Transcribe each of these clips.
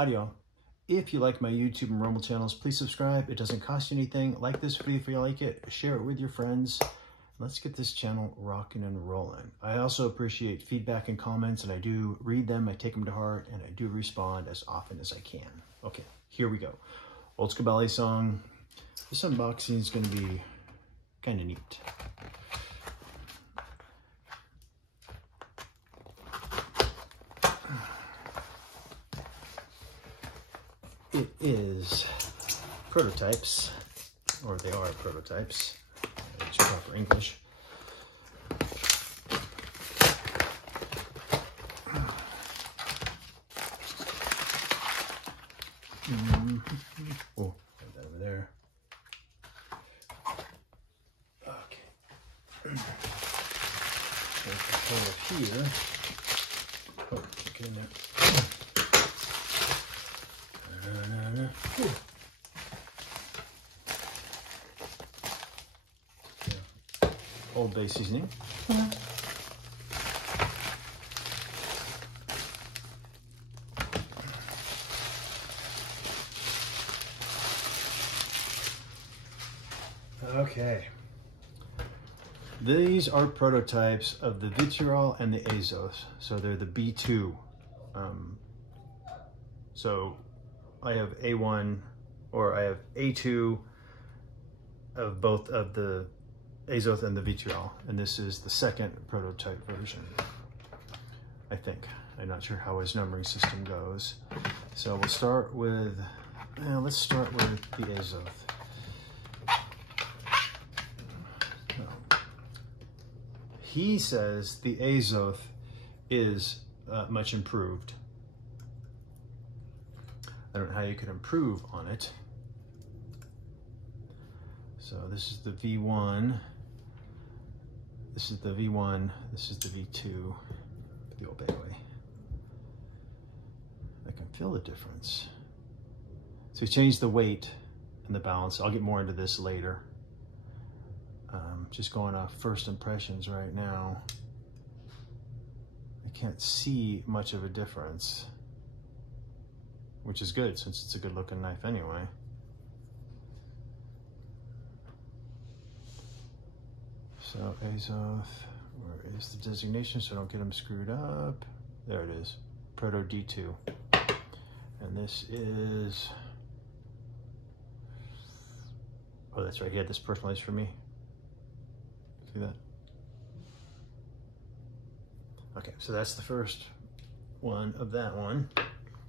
Howdy y'all. If you like my YouTube and Rumble channels, please subscribe. It doesn't cost you anything. Like this video if you like it. Share it with your friends. Let's get this channel rocking and rolling. I also appreciate feedback and comments, and I do read them. I take them to heart, and I do respond as often as I can. Okay, here we go. Old school ballet song. This unboxing is going to be kind of neat. It is prototypes, or they are prototypes. It's proper English. Oh, put that over there. Okay. There's the hole here. Oh, get in there. Old Bay seasoning. Okay. These are prototypes of the Vitriol and the Azoth. So they're the B2. So I have A1, or I have A2 of both of the Azoth and the Vitriol, and this is the second prototype version, I think. I'm not sure how his numbering system goes. So we'll start with, let's start with the Azoth. He says the Azoth is much improved. I don't know how you could improve on it. So this is the V1. This is the V1. This is the V2. The old Bayway. I can feel the difference. So we changed the weight and the balance. I'll get more into this later. Just going off first impressions right now. I can't see much of a difference, which is good since it's a good looking knife anyway. So Azoth, where is the designation so I don't get them screwed up? There it is, Proto D2. And this is, oh that's right, he had this personalized for me. See that? Okay, so that's the first one of that one.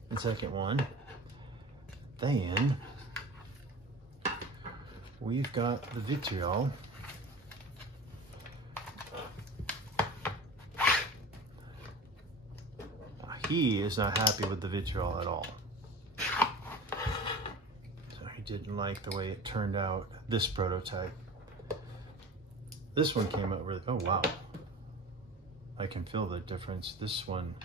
And second one. Then we've got the Vitriol. He is not happy with the Vitriol at all. So he didn't like the way it turned out, this prototype. This one came out really, oh wow. I can feel the difference. This one,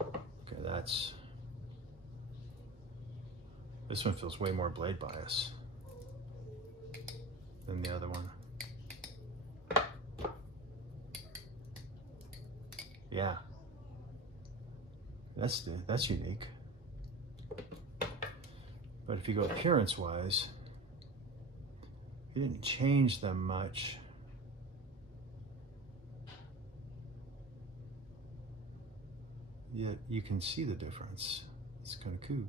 okay, this one feels way more blade bias than the other one. Yeah, that's unique. But if you go appearance-wise, he didn't change them much. Yet you can see the difference. It's kind of cool.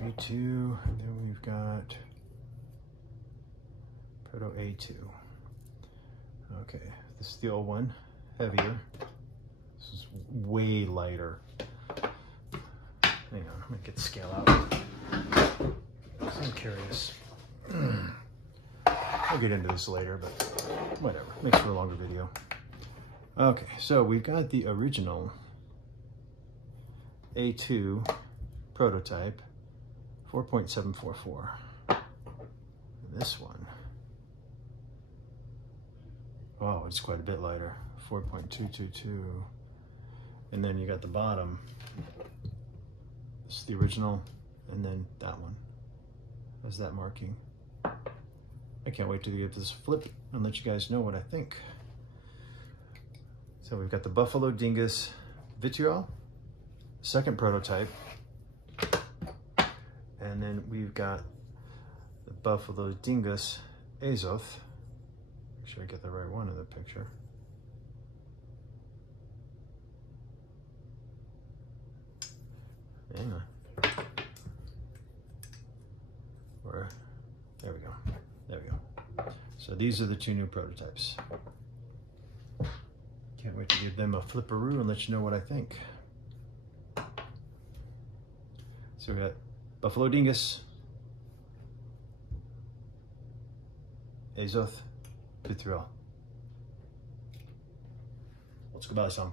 A2, and then we've got Proto A2. Okay, this is the old one, heavier. This is way lighter. Hang on, I'm gonna get the scale out. I'm curious. I'll get into this later, but whatever, makes for a longer video. Okay, so we've got the original A2 prototype, 4.744. this one, oh, it's quite a bit lighter, 4.222. And then you got the bottom, this is the original, and then that one has that marking. I can't wait to give this a flip and let you guys know what I think. So we've got the Buffalo Dingus Vitriol, second prototype. And then we've got the Buffalo Dingus Azoth. Make sure I get the right one in the picture. Hang on. There we go. There we go. So these are the two new prototypes. Can't wait to give them a flipperoo and let you know what I think. So we got Buffalo Dingus, Azoth, Vitriol. Let's go buy some.